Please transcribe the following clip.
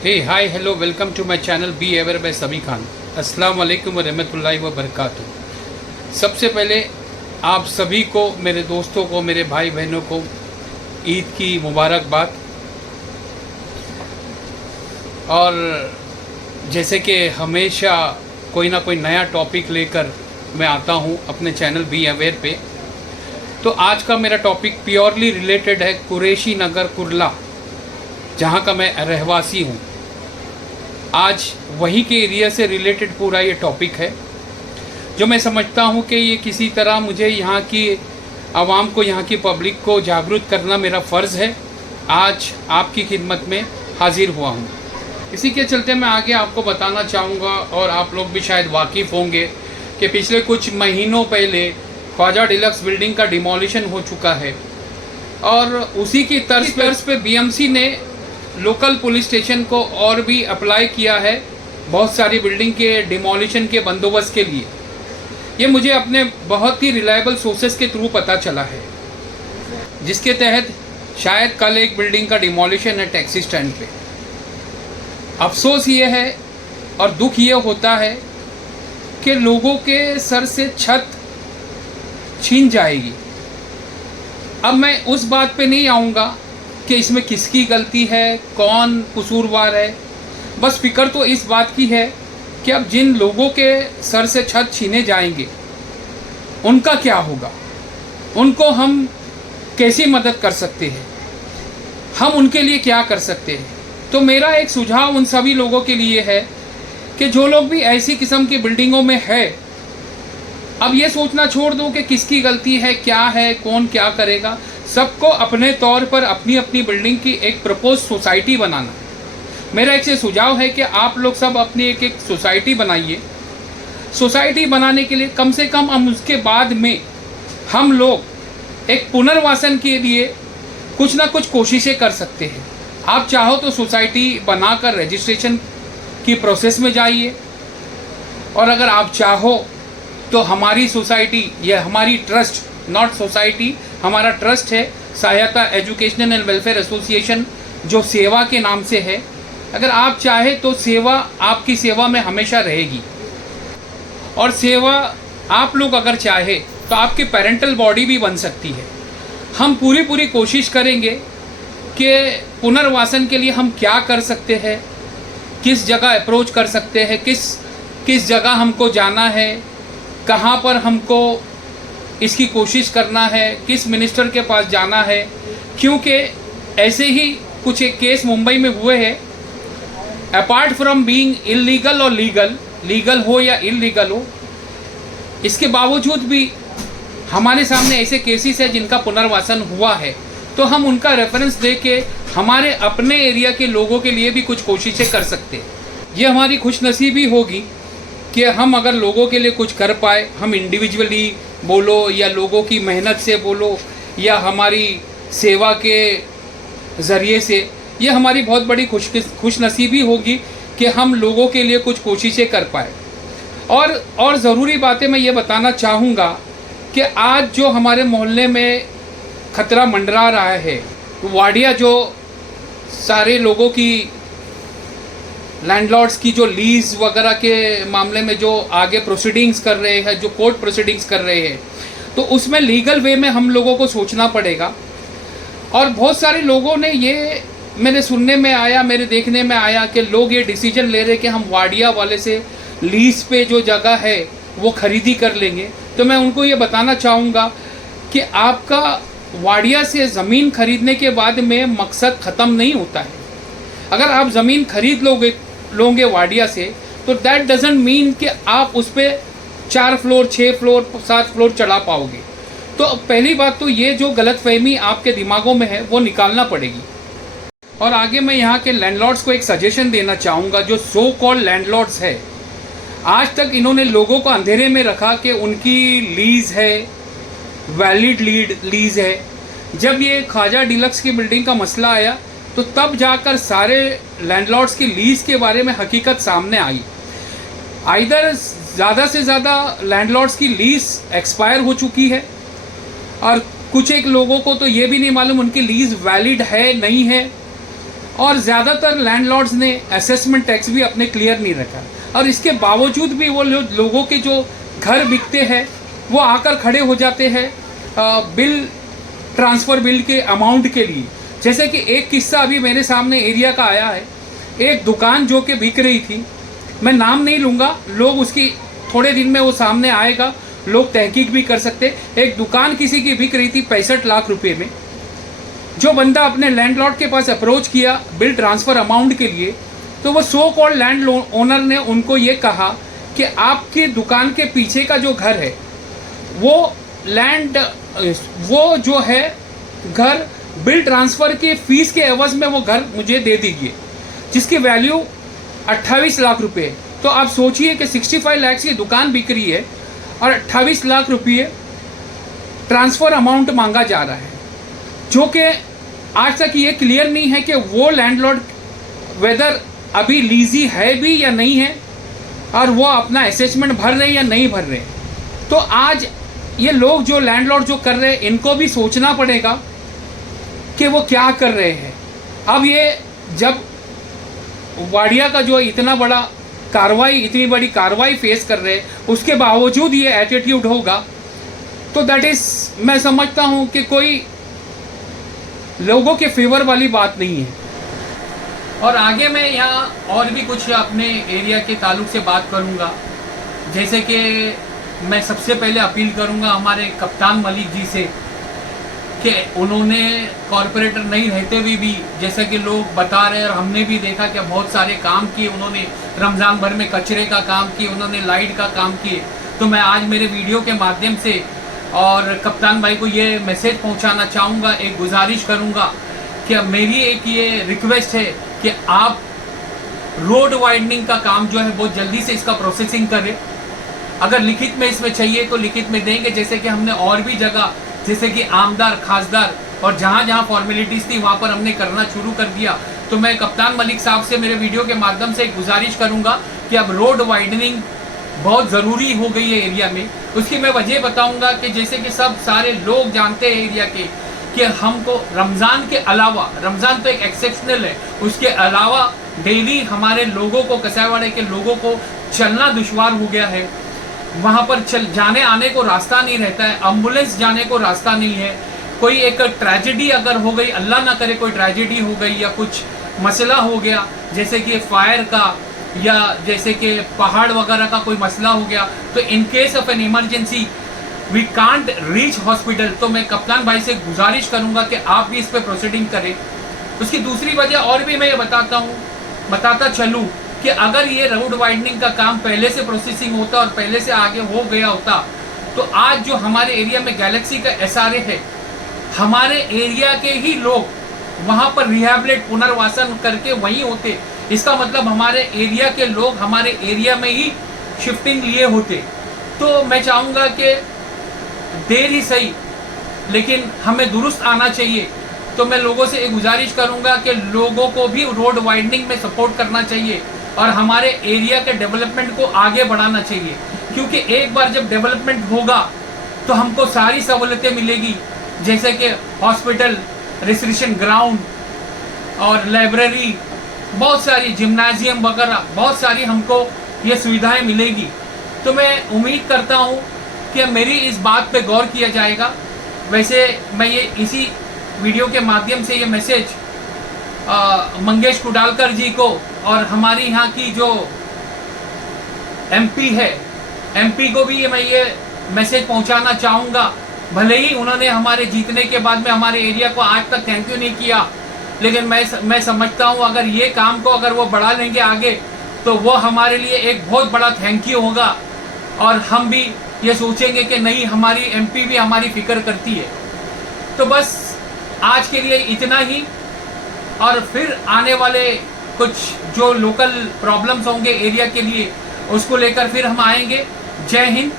Hey hi hello welcome to my channel be ever by Sami Khan. अस्सलाम वालेकुम व रहमतुल्लाहि व बरकातुहू। सबसे पहले आप सभी को, मेरे दोस्तों को, मेरे भाई बहनों को ईद की मुबारकबाद। और जैसे कि हमेशा कोई ना कोई नया टॉपिक लेकर मैं आता हूँ अपने चैनल बी अवेयर पे। तो आज का मेरा टॉपिक प्योरली रिलेटेड है कुरैशी नगर कुर्ला, जहाँ का मैं रहवासी हूँ। आज वहीं के एरिया से रिलेटेड पूरा ये टॉपिक है, जो मैं समझता हूँ कि ये किसी तरह मुझे यहाँ की आवाम को, यहाँ की पब्लिक को जागरूक करना मेरा फ़र्ज़ है। आज आपकी खिदमत में हाजिर हुआ हूँ। इसी के चलते मैं आगे आपको बताना चाहूँगा, और आप लोग भी शायद वाकिफ़ होंगे कि पिछले कुछ महीनों पहले ख्वाजा डिलक्स बिल्डिंग का डिमोलिशन हो चुका है, और उसी की तर्ज पे बीएमसी ने लोकल पुलिस स्टेशन को और भी अप्लाई किया है बहुत सारी बिल्डिंग के डिमोलिशन के बंदोबस्त के लिए। ये मुझे अपने बहुत ही रिलायबल सोर्सेस के थ्रू पता चला है, जिसके तहत शायद कल एक बिल्डिंग का डिमोलिशन है टैक्सी स्टैंड पे। अफसोस ये है और दुख ये होता है कि लोगों के सर से छत छीन जाएगी। अब मैं उस बात पे नहीं आऊँगा कि इसमें किसकी गलती है, कौन कसूरवार है। बस फिक्र तो इस बात की है कि अब जिन लोगों के सर से छत छीने जाएंगे उनका क्या होगा, उनको हम कैसी मदद कर सकते हैं, हम उनके लिए क्या कर सकते हैं। तो मेरा एक सुझाव उन सभी लोगों के लिए है कि जो लोग भी ऐसी किस्म की बिल्डिंगों में है, अब ये सोचना छोड़ दो कि किसकी गलती है, क्या है, कौन क्या करेगा। सबको अपने तौर पर अपनी अपनी बिल्डिंग की एक प्रपोज सोसाइटी बनाना। मेरा एक से सुझाव है कि आप लोग सब अपनी एक एक सोसाइटी बनाइए। सोसाइटी बनाने के लिए कम से कम हम उसके बाद में हम लोग एक पुनर्वासन के लिए कुछ ना कुछ कोशिशें कर सकते हैं। आप चाहो तो सोसाइटी बनाकर रजिस्ट्रेशन की प्रोसेस में जाइए, और अगर आप चाहो तो हमारी सोसाइटी, यह हमारी ट्रस्ट, नॉट सोसाइटी, हमारा ट्रस्ट है सहायता एजुकेशनल एंड वेलफेयर एसोसिएशन, जो सेवा के नाम से है। अगर आप चाहे तो सेवा आपकी सेवा में हमेशा रहेगी, और सेवा आप लोग अगर चाहे तो आपकी पेरेंटल बॉडी भी बन सकती है। हम पूरी कोशिश करेंगे कि पुनर्वासन के लिए हम क्या कर सकते हैं, किस जगह अप्रोच कर सकते हैं, किस जगह हमको जाना है, कहाँ पर हमको इसकी कोशिश करना है, किस मिनिस्टर के पास जाना है। क्योंकि ऐसे ही कुछ एक केस मुंबई में हुए हैं, अपार्ट फ्रॉम बीइंग इलीगल और लीगल हो या इलीगल हो, इसके बावजूद भी हमारे सामने ऐसे केसेस हैं जिनका पुनर्वासन हुआ है। तो हम उनका रेफरेंस दे के हमारे अपने एरिया के लोगों के लिए भी कुछ कोशिशें कर सकते हैं। ये हमारी खुशनसीबी होगी कि हम अगर लोगों के लिए कुछ कर पाए, हम इंडिविजुअली बोलो या लोगों की मेहनत से बोलो या हमारी सेवा के ज़रिए से, ये हमारी बहुत बड़ी खुशनसीबी होगी कि हम लोगों के लिए कुछ कोशिशें कर पाए। और ज़रूरी बातें मैं ये बताना चाहूँगा कि आज जो हमारे मोहल्ले में खतरा मंडरा रहा है, वाडिया जो सारे लोगों की, लैंडलॉर्ड्स की जो लीज़ वगैरह के मामले में जो आगे प्रोसीडिंग्स कर रहे हैं, जो कोर्ट प्रोसीडिंग्स कर रहे हैं, तो उसमें लीगल वे में हम लोगों को सोचना पड़ेगा। और बहुत सारे लोगों ने ये, मेरे सुनने में आया, मेरे देखने में आया कि लोग ये डिसीजन ले रहे कि हम वाडिया वाले से लीज़ पे जो जगह है वो खरीदी कर लेंगे। तो मैं उनको ये बताना चाहूँगा कि आपका वाडिया से ज़मीन खरीदने के बाद में मकसद ख़त्म नहीं होता है। अगर आप ज़मीन खरीद लोगे वाडिया से, तो दैट डजंट मीन कि आप उस पर 4 फ्लोर, 6 फ्लोर, 7 फ्लोर चढ़ा पाओगे। तो पहली बात तो ये जो गलतफहमी आपके दिमागों में है वो निकालना पड़ेगी। और आगे मैं यहाँ के लैंडलॉर्ड्स को एक सजेशन देना चाहूँगा, जो सो कॉल्ड लैंडलॉर्ड्स है। आज तक इन्होंने लोगों को अंधेरे में रखा कि उनकी लीज़ है, वैलिड लीज़ है। जब ये ख्वाजा डिलक्स की बिल्डिंग का मसला आया, तो तब जाकर सारे लैंडलॉर्ड्स की लीज़ के बारे में हकीकत सामने आई। आइदर ज़्यादा से ज़्यादा लैंडलॉर्ड्स की लीज़ एक्सपायर हो चुकी है, और कुछ एक लोगों को तो ये भी नहीं मालूम उनकी लीज़ वैलिड है नहीं है, और ज़्यादातर लैंडलॉर्ड्स ने असेसमेंट टैक्स भी अपने क्लियर नहीं रखा, और इसके बावजूद भी वो लोगों के जो घर बिकते हैं वो आकर खड़े हो जाते हैं बिल ट्रांसफ़र बिल के अमाउंट के लिए। जैसे कि एक किस्सा अभी मेरे सामने एरिया का आया है। एक दुकान जो कि बिक रही थी, मैं नाम नहीं लूँगा, लोग उसकी थोड़े दिन में वो सामने आएगा, लोग तहकीक भी कर सकते। एक दुकान किसी की बिक रही थी 65 लाख रुपए में। जो बंदा अपने लैंडलॉर्ड के पास अप्रोच किया बिल ट्रांसफ़र अमाउंट के लिए, तो वो सो कॉल्ड लैंड ओनर ने उनको ये कहा कि आपकी दुकान के पीछे का जो घर है वो जो है घर बिल ट्रांसफ़र की फ़ीस के एवज़ में वो घर मुझे दे दीजिए, जिसकी वैल्यू 28 लाख रुपए है। तो आप सोचिए कि 65 लाख की दुकान बिक रही है और 28 लाख रुपये ट्रांसफ़र अमाउंट मांगा जा रहा है, जो कि आज तक ये क्लियर नहीं है कि वो लैंडलॉर्ड वेदर अभी लीजी है भी या नहीं है, और वो अपना असेसमेंट भर रहे हैं या नहीं भर रहे। तो आज ये लोग जो लैंडलॉर्ड जो कर रहे हैं, इनको भी सोचना पड़ेगा कि वो क्या कर रहे हैं। अब ये जब वाडिया का जो इतनी बड़ी कार्रवाई फेस कर रहे हैं, उसके बावजूद ये एटीट्यूड होगा, तो दैट इज़, मैं समझता हूँ कि कोई लोगों के फेवर वाली बात नहीं है। और आगे मैं यहाँ और भी कुछ अपने एरिया के ताल्लुक से बात करूँगा। जैसे कि मैं सबसे पहले अपील करूँगा हमारे कप्तान मलिक जी से कि उन्होंने कॉरपोरेटर नहीं रहते हुए भी, जैसा कि लोग बता रहे हैं और हमने भी देखा कि बहुत सारे काम किए उन्होंने, रमज़ान भर में कचरे का काम किए उन्होंने, लाइट का काम किए। तो मैं आज मेरे वीडियो के माध्यम से और कप्तान भाई को ये मैसेज पहुंचाना चाहूँगा, एक गुजारिश करूँगा कि मेरी एक ये रिक्वेस्ट है कि आप रोड वाइडनिंग का काम जो है बहुत जल्दी से इसका प्रोसेसिंग करें। अगर लिखित में इसमें चाहिए तो लिखित में देंगे, जैसे कि हमने और भी जगह जैसे कि आमदार, खासदार और जहाँ जहाँ फॉर्मेलिटीज़ थी वहाँ पर हमने करना शुरू कर दिया। तो मैं कप्तान मलिक साहब से मेरे वीडियो के माध्यम से एक गुजारिश करूँगा कि अब रोड वाइडनिंग बहुत ज़रूरी हो गई है एरिया में। उसकी मैं वजह बताऊँगा कि जैसे कि सब सारे लोग जानते हैं एरिया के कि हमको रमज़ान के अलावा, रमज़ान तो एक एक्सेप्शनल है, उसके अलावा डेली हमारे लोगों को, कसाईवाड़े के लोगों को चलना दुश्वार हो गया है। वहाँ पर जाने आने को रास्ता नहीं रहता है, एम्बुलेंस जाने को रास्ता नहीं है। कोई एक ट्रेजेडी अगर हो गई, अल्लाह ना करे कोई ट्रेजेडी हो गई या कुछ मसला हो गया, जैसे कि फायर का या जैसे कि पहाड़ वगैरह का कोई मसला हो गया, तो in case of an emergency we can't reach hospital, तो मैं कप्तान भाई से गुजारिश करूंगा कि आप भी इस पर प्रोसीडिंग करें। उसकी दूसरी वजह और भी मैं ये बताता चलूँ कि अगर ये रोड वाइडनिंग का काम पहले से प्रोसेसिंग होता और पहले से आगे हो गया होता, तो आज जो हमारे एरिया में गैलेक्सी का SRA है, हमारे एरिया के ही लोग वहाँ पर रिहैबिलिट, पुनर्वासन करके वहीं होते। इसका मतलब हमारे एरिया के लोग हमारे एरिया में ही शिफ्टिंग लिए होते। तो मैं चाहूँगा कि देर ही सही लेकिन हमें दुरुस्त आना चाहिए। तो मैं लोगों से एक गुजारिश करूँगा कि लोगों को भी रोड वाइडनिंग में सपोर्ट करना चाहिए और हमारे एरिया के डेवलपमेंट को आगे बढ़ाना चाहिए, क्योंकि एक बार जब डेवलपमेंट होगा तो हमको सारी सहूलतें मिलेगी, जैसे कि हॉस्पिटल, रिक्रिएशन ग्राउंड और लाइब्रेरी, बहुत सारी जिम्नाजियम वगैरह, बहुत सारी हमको ये सुविधाएं मिलेगी। तो मैं उम्मीद करता हूँ कि मेरी इस बात पे गौर किया जाएगा। वैसे मैं ये इसी वीडियो के माध्यम से ये मैसेज मंगेश कुडालकर जी को और हमारी यहाँ की जो MP है, MP को भी मैं ये मैसेज पहुँचाना चाहूँगा। भले ही उन्होंने हमारे जीतने के बाद में हमारे एरिया को आज तक थैंक यू नहीं किया, लेकिन मैं समझता हूँ अगर ये काम को अगर वो बढ़ा लेंगे आगे तो वो हमारे लिए एक बहुत बड़ा थैंक यू होगा और हम भी ये सोचेंगे कि नहीं, हमारी MP भी हमारी फिक्र करती है। तो बस आज के लिए इतना ही, और फिर आने वाले कुछ जो लोकल प्रॉब्लम्स होंगे एरिया के लिए उसको लेकर फिर हम आएंगे। जय हिंद।